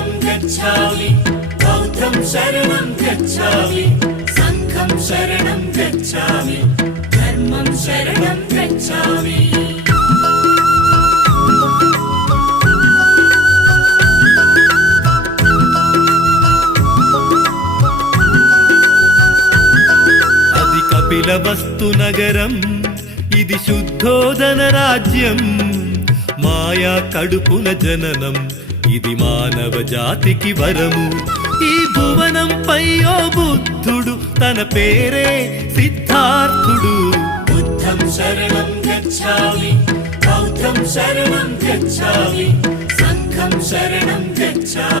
शरणं गच्छामि बौद्धं शरणं गच्छामि संघं शरणं गच्छामि धर्मं शरणं गच्छामि అది కపిలవస్తు నగరం ఇది శుద్ధోదన రాజ్యం మాయా కడుపున జననం ఇది మానవ జాతికి వరము ఈ భువనంపై ఓ బుద్ధుడు తన పేరే సిద్ధార్థుడు బుద్ధం శరణం గచ్ఛామి బౌద్ధం శరణం గచ్ఛామి సంఘం శరణం గచ్ఛామి